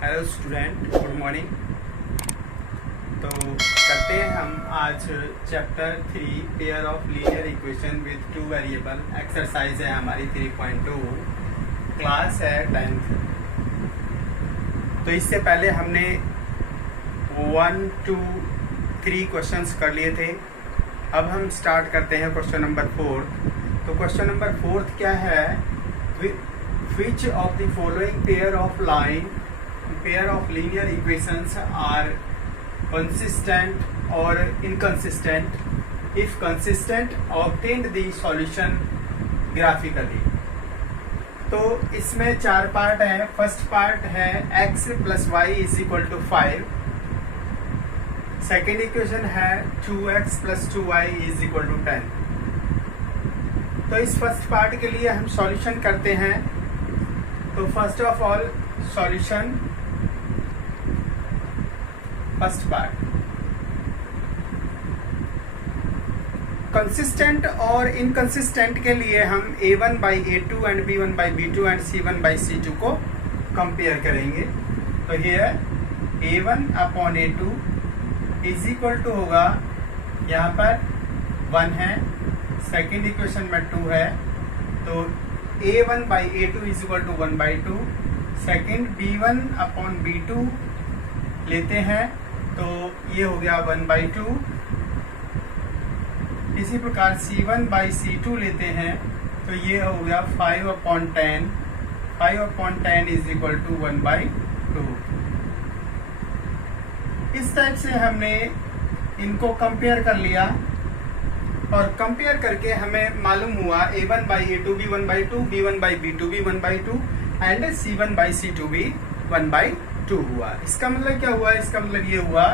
Hello student, good morning. तो करते हैं हम आज chapter 3 pair of linear equation with two variable. Exercise है हमारी 3.2, क्लास है 10th। तो इससे पहले हमने 1, 2, 3 क्वेश्चंस कर लिए थे। अब हम स्टार्ट करते हैं क्वेश्चन नंबर 4। तो क्वेश्चन नंबर 4 क्या है? Which of the following pair of linear equations are consistent or inconsistent? If consistent, obtain the solution graphically. तो इसमें 4 पार्ट है। फर्स्ट पार्ट है x + y = 5। सेकेंड इक्वेशन है 2x + 2y = 10। तो इस फर्स्ट पार्ट के लिए हम सॉल्यूशन करते हैं। तो first of all solution, first part consistent और इनकंसिस्टेंट के लिए हम a1/a2 and b1/b2 and c1/c2 को कंपेयर करेंगे। तो हियर a1/a2 = होगा, यहाँ पर 1 है, सेकेंड इक्वेशन में 2 है, तो a1/a2 = 1/2। सेकेंड b1/b2 लेते हैं तो ये हो गया 1/2। इसी प्रकार c1/c2 लेते हैं तो ये हो गया 5/10। 5/10 = 1/2। इस टाइप से हमने इनको कंपेयर कर लिया और कंपेयर करके हमें मालूम हुआ a1/a2 भी 1/2, b1/b2 भी 1/2 एंड c1/c2 भी 1/2 हुआ। इसका मतलब क्या हुआ? इसका मतलब ये हुआ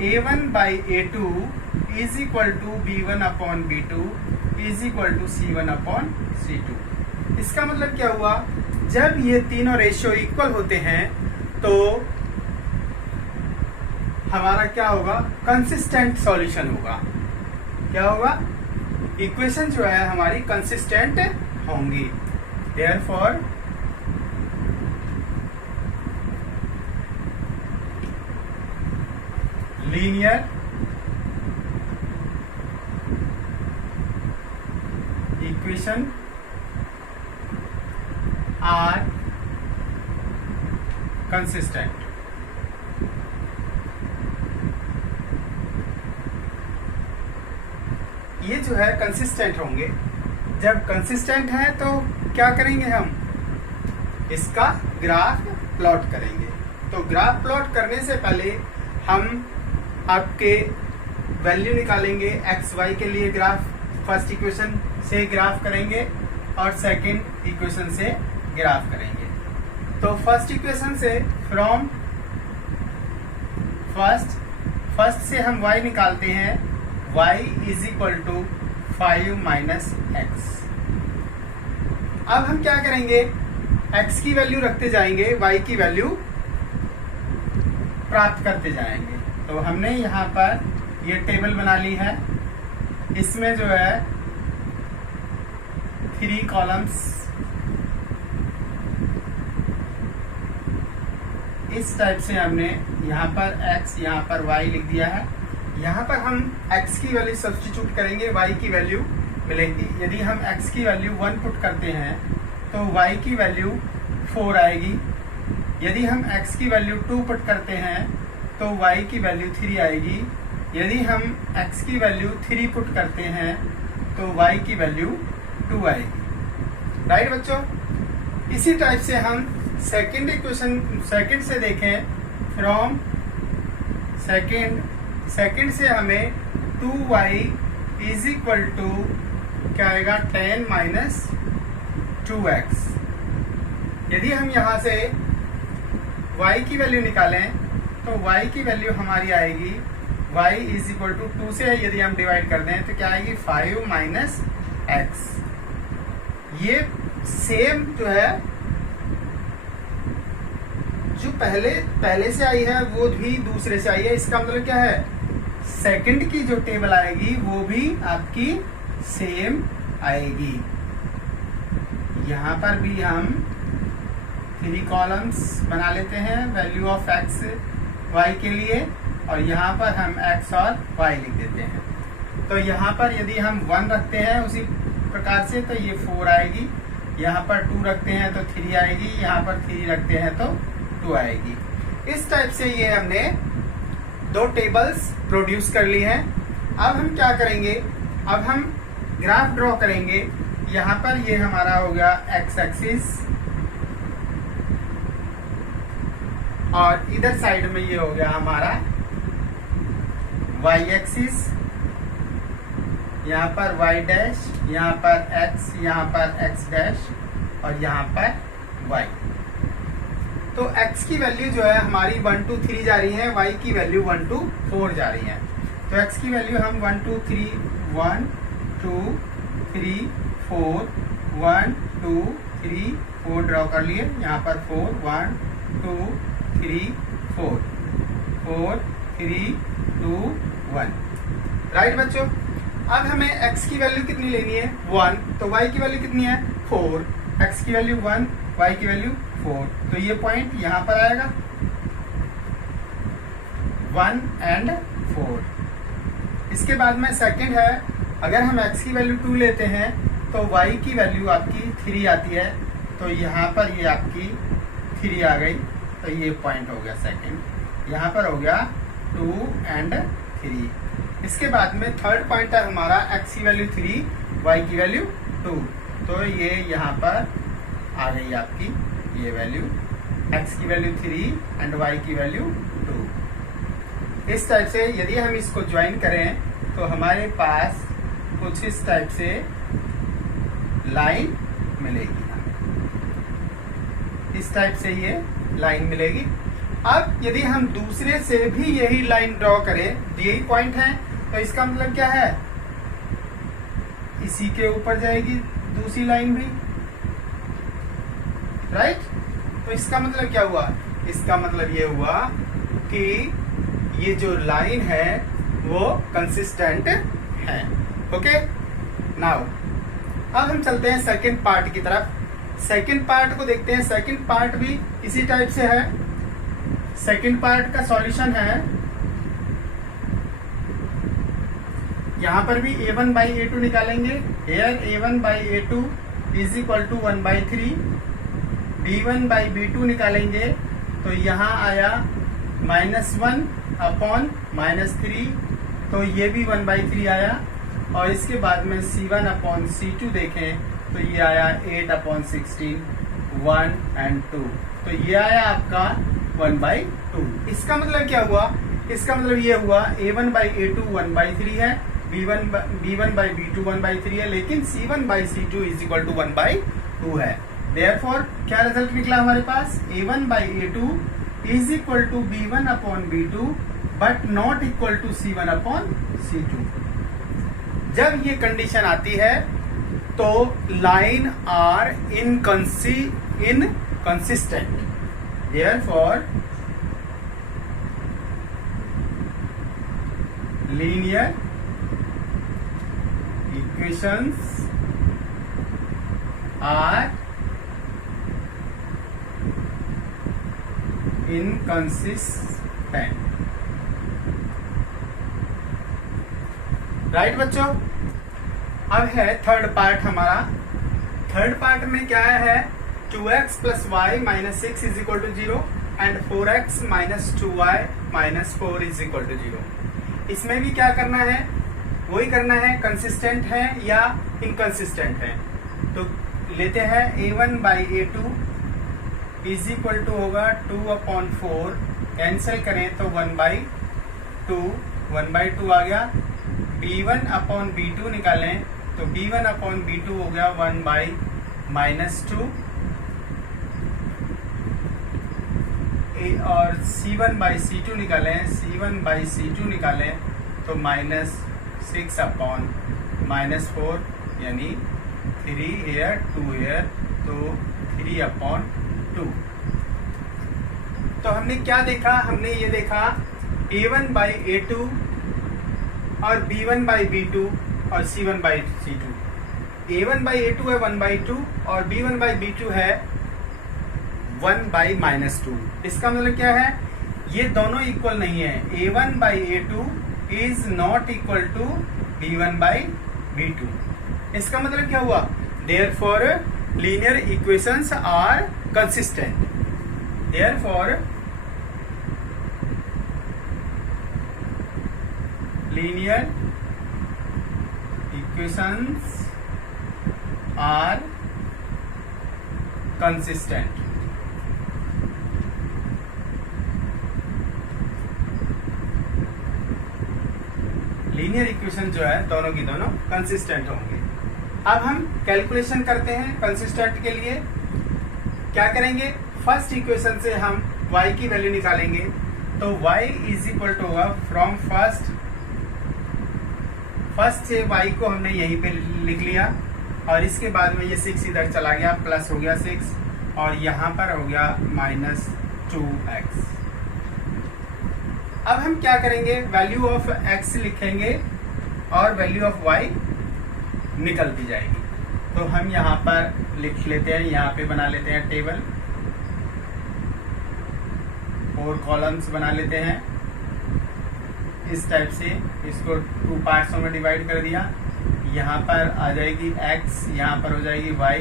a1/a2 = b1/b2 = c1/c2। इसका मतलब क्या हुआ? जब ये तीनों रेशियो इक्वल होते हैं तो हमारा क्या होगा? कंसिस्टेंट सॉल्यूशन होगा। क्या होगा? इक्वेशन जो है हमारी कंसिस्टेंट होंगी। Therefore linear equation are consistent. ये जो है कंसिस्टेंट होंगे। जब कंसिस्टेंट है तो क्या करेंगे? हम इसका ग्राफ प्लॉट करेंगे। तो ग्राफ प्लॉट करने से पहले हम आपके वैल्यू निकालेंगे। एक्स वाई के लिए ग्राफ फर्स्ट इक्वेशन से ग्राफ करेंगे और सेकंड इक्वेशन से ग्राफ करेंगे। तो फर्स्ट इक्वेशन से फ्रॉम फर्स्ट से हम y निकालते हैं। y = 5 - x। अब हम क्या करेंगे? x की वैल्यू रखते जाएंगे, y की वैल्यू प्राप्त करते जाएंगे। तो हमने यहाँ पर ये टेबल बना ली है। इसमें जो है 3 कॉलम्स इस टाइप से हमने यहाँ पर x, यहाँ पर y लिख दिया है। यहाँ पर हम x की वैल्यू सब्स्टिट्यूट करेंगे, y की वैल्यू मिलेगी। यदि हम x की वैल्यू 1 पुट करते हैं तो y की वैल्यू 4 आएगी। यदि हम x की वैल्यू 2 पुट करते हैं तो y की वैल्यू 3 आएगी। यदि हम x की वैल्यू 3 पुट करते हैं तो y की वैल्यू 2 आएगी। राइट बच्चों? इसी टाइप से हम सेकेंड इक्वेशन सेकेंड से देखें। फ्रॉम सेकेंड से हमें 2y = क्या आएगा? 10 - 2x। यदि हम यहाँ से y की वैल्यू निकालें तो y की वैल्यू हमारी आएगी, y = 2 से यदि हम डिवाइड कर दें तो क्या आएगी? 5 - x। ये सेम जो है, जो पहले से आई है वो भी दूसरे से आई है। इसका मतलब क्या है? सेकंड की जो टेबल आएगी वो भी आपकी सेम आएगी। यहाँ पर भी हम 3 कॉलम्स बना लेते हैं वैल्यू ऑफ एक्स वाई के लिए, और यहाँ पर हम एक्स और वाई लिख देते हैं। तो यहाँ पर यदि हम 1 रखते हैं उसी प्रकार से तो ये 4 आएगी, यहाँ पर 2 रखते हैं तो 3 आएगी, यहाँ पर 3 रखते हैं तो 2 आएगी। इस टाइप से ये हमने 2 टेबल्स प्रोड्यूस कर ली हैं। अब हम क्या करेंगे, अब हम ग्राफ ड्रॉ करेंगे। यहाँ पर ये हमारा हो गया एक्स एक्सिस और इधर साइड में ये हो गया हमारा वाई एक्सिस, यहाँ पर y डैश, यहाँ पर x, यहाँ पर x डैश और यहाँ पर y। तो x की वैल्यू जो है हमारी 1 2 3 जा रही है, y की वैल्यू 1 2 4 जा रही है। तो x की वैल्यू हम 1 2 3 1 2 3 4 1 2 3 4 ड्रॉ कर लिए। यहाँ पर 4 1 2 3 4 4 3 2 1। राइट बच्चों, अब हमें x की वैल्यू कितनी लेनी है 1, तो y की वैल्यू कितनी है 4, x की वैल्यू 1, y की वैल्यू 4। तो ये पॉइंट यहाँ पर आएगा 1 and 4। इसके बाद में सेकंड है, अगर हम x की वैल्यू 2 लेते हैं तो y की वैल्यू आपकी 3 आती है, तो यहाँ पर ये आपकी 3 आ गई, तो ये पॉइंट हो गया सेकंड। यहाँ पर हो गया 2 and 3। इसके बाद में थर्ड पॉइंट है हमारा x की वैल्यू 3, y की वैल्यू 2, तो ये यहाँ पर आ गई आपकी ये वैल्यू, x की वैल्यू 3 एंड y की वैल्यू 2। इस टाइप से यदि हम इसको ज्वाइन करें तो हमारे पास कुछ इस टाइप से लाइन मिलेगी, इस टाइप से ये लाइन मिलेगी। अब यदि हम दूसरे से भी यही लाइन ड्रॉ करें, यही पॉइंट है, तो इसका मतलब क्या है, इसी के ऊपर जाएगी दूसरी लाइन भी, राइट। तो इसका मतलब क्या हुआ, इसका मतलब ये हुआ कि ये जो लाइन है वो कंसिस्टेंट है। ओके, नाउ अब हम चलते हैं सेकंड पार्ट की तरफ। सेकंड पार्ट को देखते हैं। सेकंड पार्ट भी इसी टाइप से है। सेकंड पार्ट का सॉल्यूशन है, यहां पर भी a1 by a2 निकालेंगे। here a1 by a2 is equal to 1/3। b1 by b2 निकालेंगे तो यहाँ आया -1 अपॉन -3, तो ये भी 1/3 आया। और इसके बाद में c1 अपॉन c2 देखें तो ये आया 8 अपॉन 16, 1 and 2, तो ये आया आपका 1/2। इसका मतलब क्या हुआ, इसका मतलब ये हुआ a1 by a2 1/3 है, b1 by b2 1/3 है, लेकिन c1 by c2 is equal to 1/2 है। देयरफॉर क्या रिजल्ट निकला हमारे पास, a1 by a2 is equal to b1 upon b2 but not equal to c1 upon c2। जब ये कंडीशन आती है तो line are inconsistent, therefore linear equations are inconsistent. Right बच्चों, अब है थर्ड पार्ट हमारा। थर्ड पार्ट में क्या है, 2x plus y minus 6 is equal to 0 and 4x minus 2y minus 4 is equal to 0। इसमें भी क्या करना है, वही करना है, कंसिस्टेंट है या इनकंसिस्टेंट है। तो लेते हैं a1 by a2 is equal to होगा 2/4, कैंसिल करें तो 1/2 आ गया। b1 अपॉन b2 निकालें तो b1 अपॉन b2 हो गया 1/-2, और c1 बाई c2 निकालें, c1 बाई c2 निकालें तो -6 अपॉन -4 यानी 3 here 2 here, तो 3/2। तो हमने क्या देखा, हमने ये देखा a1 बाई a2 और b1 बाई b2 और c1 by c2। a1 by a2 है 1/2 और b1 बाई b2 है 1/-2। इसका मतलब क्या है, ये दोनों इक्वल नहीं है। a1/a2 is not equal to b1/b2। इसका मतलब क्या हुआ, therefore linear equations are consistent. Therefore linear equations are consistent. Linear equation जो है दोनों की दोनों कंसिस्टेंट होंगे। अब हम कैलकुलेशन करते हैं कंसिस्टेंट के लिए। क्या करेंगे, फर्स्ट इक्वेशन से हम y की वैल्यू निकालेंगे। तो y इज इक्वल टू होगा फ्रॉम फर्स्ट से y को हमने यहीं पे लिख लिया, और इसके बाद में ये 6 इधर चला गया, प्लस हो गया 6, और यहाँ पर हो गया -2x। अब हम क्या करेंगे, वैल्यू ऑफ x लिखेंगे और वैल्यू ऑफ y निकलती जाएगी। तो हम यहाँ पर लिख लेते हैं, यहाँ पे बना लेते हैं टेबल, 4 कॉलम्स बना लेते हैं इस टाइप से। इसको 2 पार्ट्सों में डिवाइड कर दिया। यहाँ पर आ जाएगी x, यहाँ पर हो जाएगी y,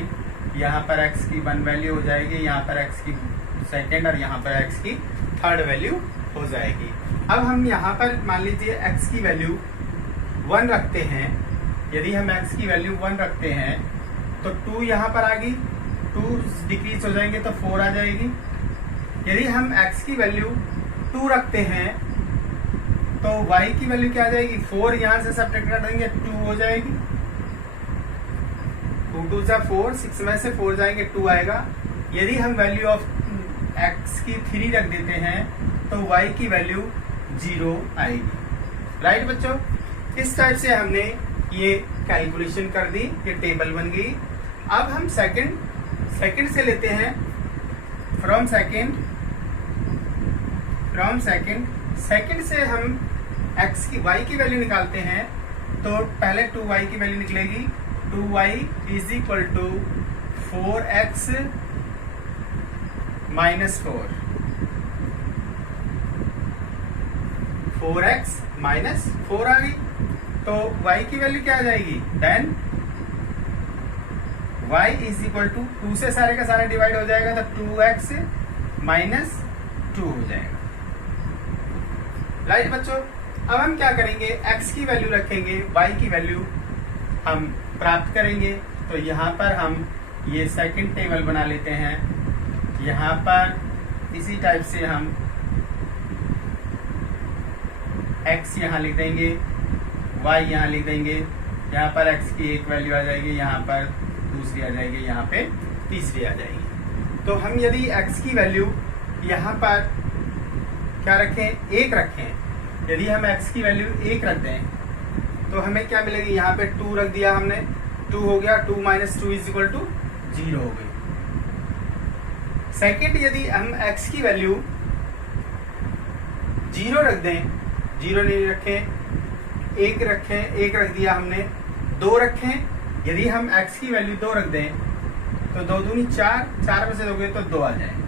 यहाँ पर x की 1 वैल्यू हो जाएगी, यहाँ पर x की सेकेंड और यहाँ पर x की 3rd वैल्यू हो जाएगी। अब हम यहाँ पर मान लीजिए x की वैल्यू 1 रखते हैं। यदि हम x की वैल्यू 1 रखते हैं तो 2 यहाँ पर आ गई, 2 डिक्रीज हो जाएंगे तो 4 आ जाएगी। यदि हम x की वैल्यू 2 रखते हैं तो y की वैल्यू क्या आ जाएगी, 4 यहाँ से सब्ट्रैक्ट कर देंगे, 2 हो जाएगी। 2 2 जा 4, 6 में से 4 जाएंगे, 2 आएगा। यदि हम वैल्यू ऑफ x की 3 रख देते हैं तो y की वैल्यू 0 आएगी। राइट बच्चों, इस टाइप से हमने ये कैलकुलेशन कर दी, ये टेबल बन गई। अब हम सेकंड से लेते हैं, फ्रॉम सेकंड से हम y की वैल्यू निकालते हैं। तो पहले 2y की वैल्यू निकलेगी, 2y is equal to 4x - 4, 4x - 4 आ गई। तो y की वैल्यू क्या आ जाएगी, then y is equal to 2 से सारे का सारा डिवाइड हो जाएगा तो 2x - 2 हो जाएगा। राइट बच्चों, अब हम क्या करेंगे, x की वैल्यू रखेंगे, y की वैल्यू हम प्राप्त करेंगे। तो यहाँ पर हम ये सेकंड टेबल बना लेते हैं। यहाँ पर इसी टाइप से हम x यहाँ लिख देंगे, y यहाँ लिख देंगे। यहाँ पर x की एक वैल्यू आ जाएगी, यहाँ पर दूसरी आ जाएगी, यहाँ पे तीसरी आ जाएगी। तो हम यदि x की वैल्यू यहाँ पर क्या रखें, 1 रखें। यदि हम x की वैल्यू 1 रख दें तो हमें क्या मिलेगी, यहाँ पे 2 रख दिया हमने, 2 हो गया, 2 - 2 इज इक्वल टू 0 हो गई। सेकेंड, यदि हम x की वैल्यू 0 रख दें, 0 नहीं रखें, 1 रखें, 1 रख दिया हमने, 2 रखें। यदि हम x की वैल्यू 2 रख दें तो 2 दूनी 4, 4 में से 2 गए तो 2 आ जाएंगे।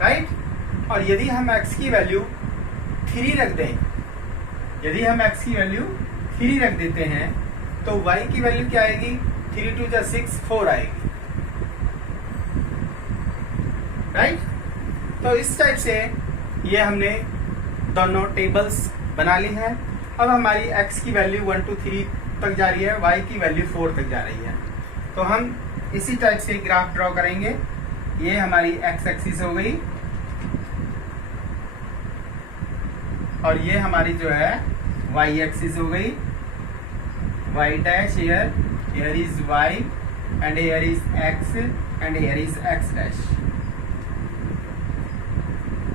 राइट, और यदि हम x की वैल्यू 3 रख दें, यदि हम x की वैल्यू 3 रख देते हैं तो y की वैल्यू क्या आएगी, 3 2 जा 6, 4 आएगी। राइट, तो इस टाइप से ये हमने दोनों टेबल्स बना ली हैं। अब हमारी x की वैल्यू 1 2 3 तक जा रही है, y की वैल्यू 4 तक जा रही है। तो हम इसी टाइप से ग्राफ ड्रॉ करेंगे। ये हमारी x एक्सिस हो गई और ये हमारी जो है y एक्सिस हो गई। y dash here is y and here is x and here is x dash.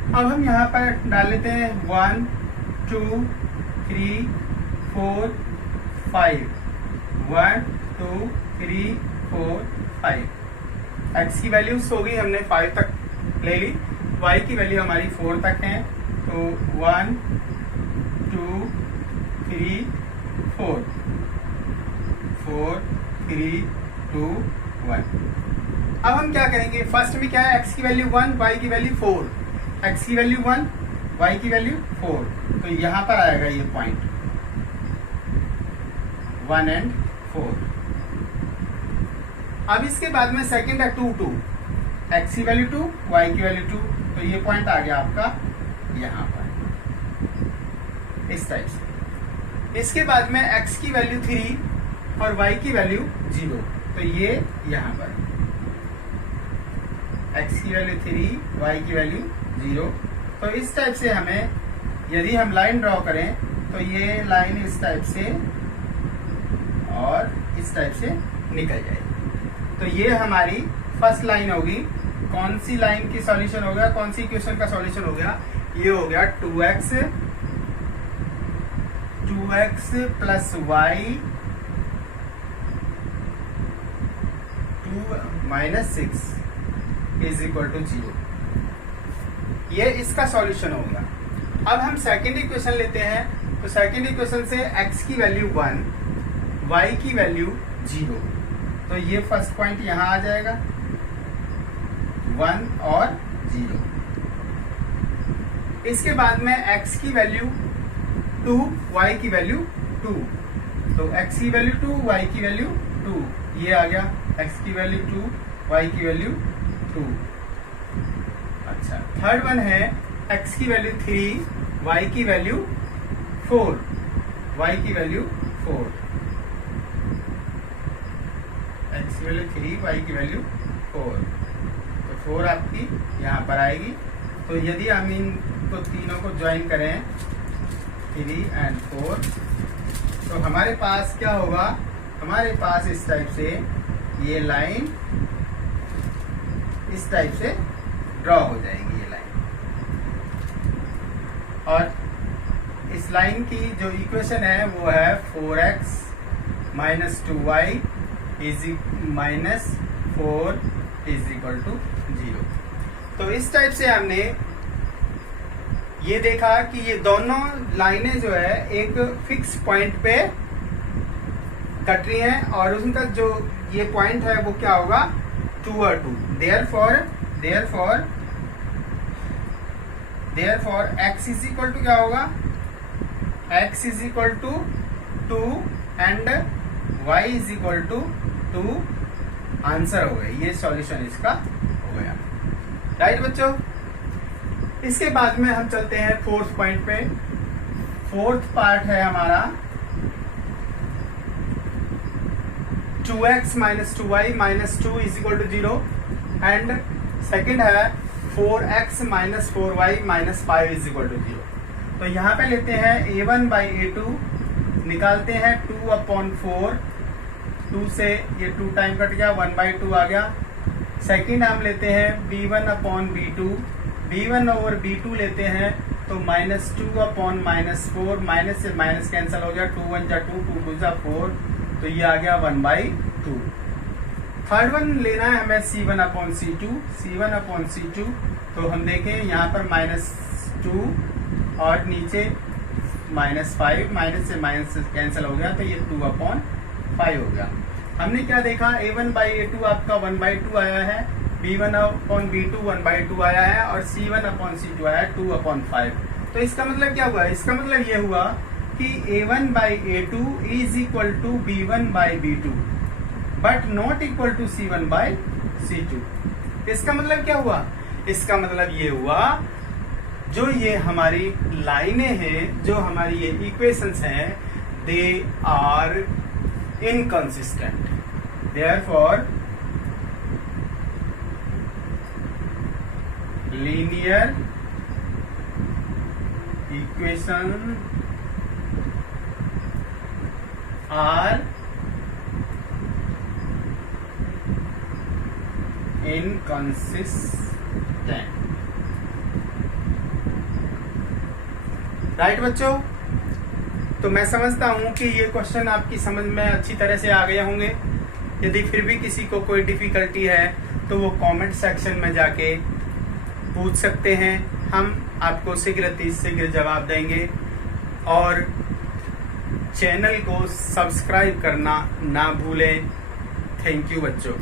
अब हम यहाँ पर डाल लेते हैं 1 2 3 4 5, 1 2 3 4 5। x की वैल्यूज हो गई, हमने 5 तक ले ली, y की वैल्यू हमारी 4 तक है। तो 1 2 3 4 4 3 2 1। अब हम क्या करेंगे, फर्स्ट में क्या है, x की वैल्यू 1, y की वैल्यू 4, x की वैल्यू 1, y की वैल्यू 4, तो यहाँ पर आएगा ये पॉइंट 1 and 4। अब इसके बाद में सेकंड है 2, 2, x की वैल्यू 2, y की वैल्यू 2, तो ये पॉइंट आ गया आपका यहाँ पर इस टाइप से। इसके बाद में x की वैल्यू 3 और y की वैल्यू 0, तो ये यहाँ पर x की वैल्यू 3, y की वैल्यू 0, तो इस टाइप से हमें यदि हम लाइन ड्रॉ करें तो ये लाइन इस टाइप से और इस टाइप से निकल जाएगी। तो ये हमारी फर्स्ट लाइन होगी। कौन सी लाइन की सॉल्यूशन हो गया, कौन सी इक्वेशन का सॉल्यूशन हो गया, ये हो गया 2x plus y 2 minus 6 is equal to 0। ये इसका सॉल्यूशन हो गया। अब हम सेकंड इक्वेशन लेते हैं, तो सेकंड इक्वेशन से x की वैल्यू 1, y की वैल्यू 0, तो ये फर्स्ट पॉइंट यहां आ जाएगा 1 और 0। इसके बाद में x की वैल्यू 2, y की वैल्यू 2, तो x की वैल्यू 2, y की वैल्यू 2, ये आ गया x की वैल्यू 2, y की वैल्यू 2। अच्छा, थर्ड वन है x की वैल्यू 3, y की वैल्यू 4, y की वैल्यू 4, x की वैल्यू 3, y की वैल्यू 4, तो 4 आपकी यहाँ पर आएगी। तो यदि हम इनको तीनों को ज्वाइन करें 3 and 4, तो हमारे पास क्या होगा, हमारे पास इस टाइप से ये लाइन इस टाइप से ड्रॉ हो जाएगी ये लाइन। और इस लाइन की जो इक्वेशन है वो है 4x minus 2y minus 4 is equal to 0। तो इस टाइप से हमने ये देखा कि ये दोनों लाइनें जो है एक फिक्स पॉइंट पे कट रही हैं और उनका जो ये पॉइंट है वो क्या होगा 2 और 2। Therefore x is equal to क्या होगा, x is equal to 2 and y is equal to 2। Answer हो गया, ये सॉल्यूशन इसका हो गया। राइट बच्चों, इसके बाद में हम चलते हैं फोर्थ पॉइंट पे। फोर्थ पार्ट है हमारा 2x minus 2y minus 2 is equal to 0 and second है 4x minus 4y minus 5 is equal to 0। तो यहाँ पे लेते हैं a1 बाई a2, निकालते हैं 2/4, 2 से ये 2 टाइम कट गया, 1/2 आ गया। सेकेंड हम लेते हैं b1/b2, b1 ओवर b2 लेते हैं तो -2/-4, माइनस से माइनस कैंसिल हो गया, 2 1 जा 2, 2 2 जा 4, तो ये आ गया 1/2। थर्ड वन लेना है हमें c1/c2, तो हम देखें यहाँ पर -2 और नीचे -5, माइनस से माइनस कैंसिल हो गया, तो ये 2/5 हो गया। हमने क्या देखा, a1/a2 आपका 1/2 आया है, b1/b2 1/2 आया है और c1/c2 आया है 2/5। तो इसका मतलब क्या हुआ, इसका मतलब ये हुआ कि a1/a2 is equal to b1/b2 but not equal to c1/c2। इसका मतलब क्या हुआ, इसका मतलब ये हुआ जो ये हमारी लाइनें हैं, जो हमारी ये इक्वेशंस हैं, they are inconsistent. Therefore linear equation are inconsistent. Right बच्चों, तो मैं समझता हूं कि ये क्वेश्चन आपकी समझ में अच्छी तरह से आ गए होंगे। यदि फिर भी किसी को कोई डिफिकल्टी है तो वो कमेंट सेक्शन में जाके पूछ सकते हैं, हम आपको शीघ्र जवाब देंगे। और चैनल को सब्सक्राइब करना ना भूलें। थैंक यू बच्चों।